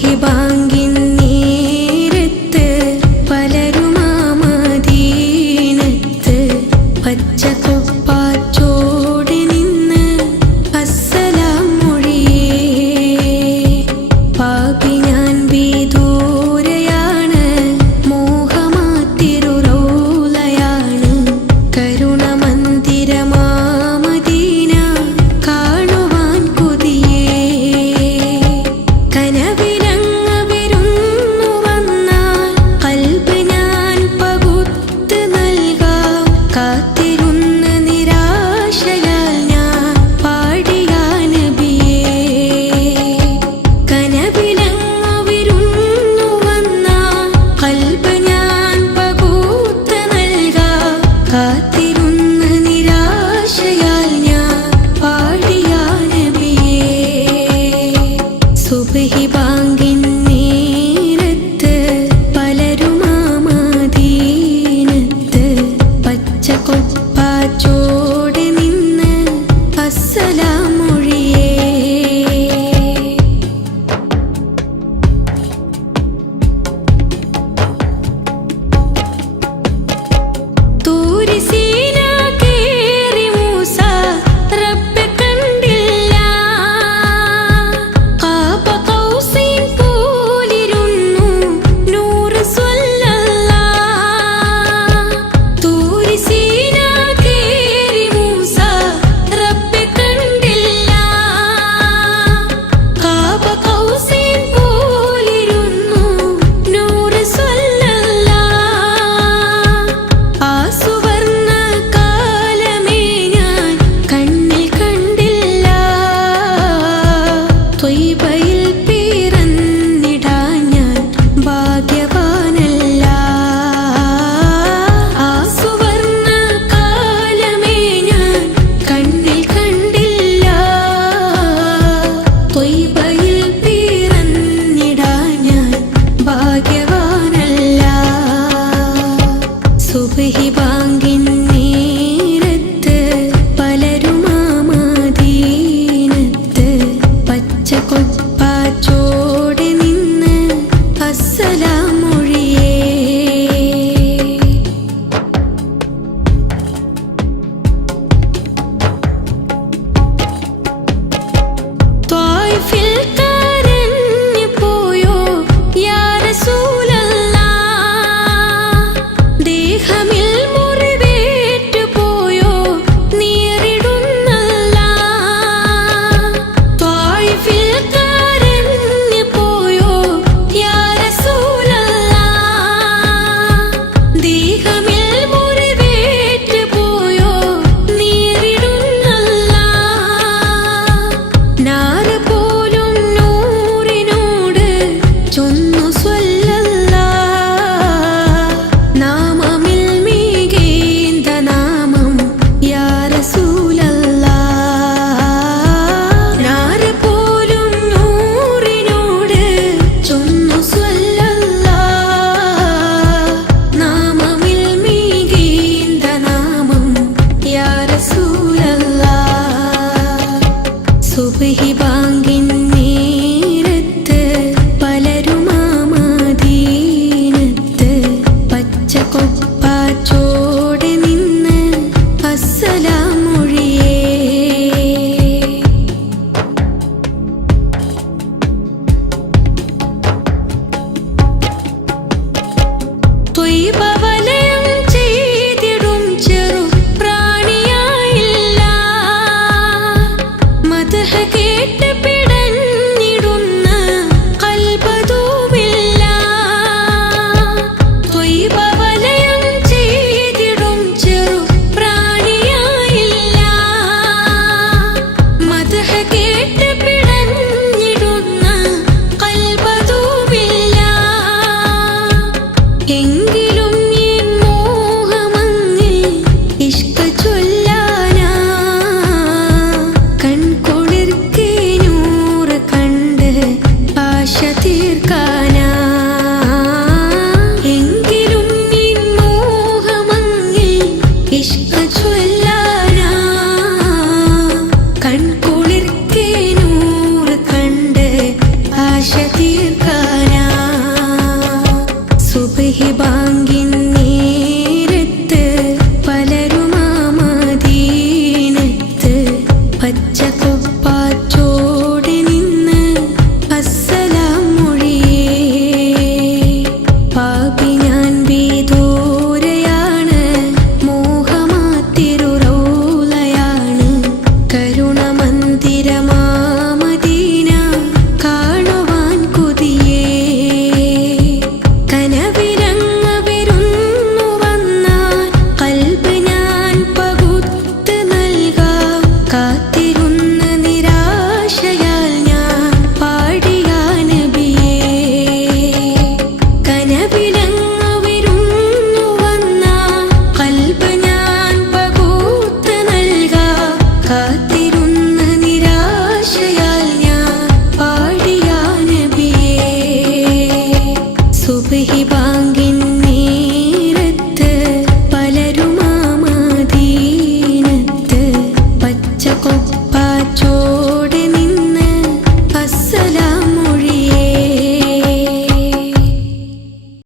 സുബ്ഹി ബാങ്കിൻ നേരത്ത് പലരുമാ മദീനത്ത് പച്ചക്കുപ്പാച്ചോടെ നിന്ന് അസ്സലാം മൊഴിയേ. പാപി ഞാൻ വിദൂരയാണ്, മോഹമാത്തിരു റൗളയാണ്, കരുണമന്ദിരമാ മദീന കാണുവാൻ കൊതിയേ. കനവിലങ്ങ് വിരുന്നു വന്നാൽ ഖൽബ് ഞാൻ പകുത്ത് നൽകാം. കാത്തിരുന്ന് നിരാശയാൽ ഞാൻ പാടിയ നബിയേ. കനവിലങ്ങ് വിരുന്നു വന്നാൽ ഖൽബ് ഞാൻ പകുത്ത് നൽകാം. കാത്തിരുന്ന് നിരാശയാൽ ഞാൻ പാടിയ നബിയേ. സുബ്ഹി ബാങ്കിൻ നേരത്ത് പലരുമാ മദീനത്ത് പച്ചക്കുപ്പാച്ചോടെ നിന്ന് അസ്സലാം മൊഴിയേ. തൂരി സീന കേറി മൂസ റബ്ബെ കണ്ടില്ല. ഖാബ ഖൗസിൻ പോലിരുന്ന് തീർക്കാനാ സുബ്ഹി ബാങ്കി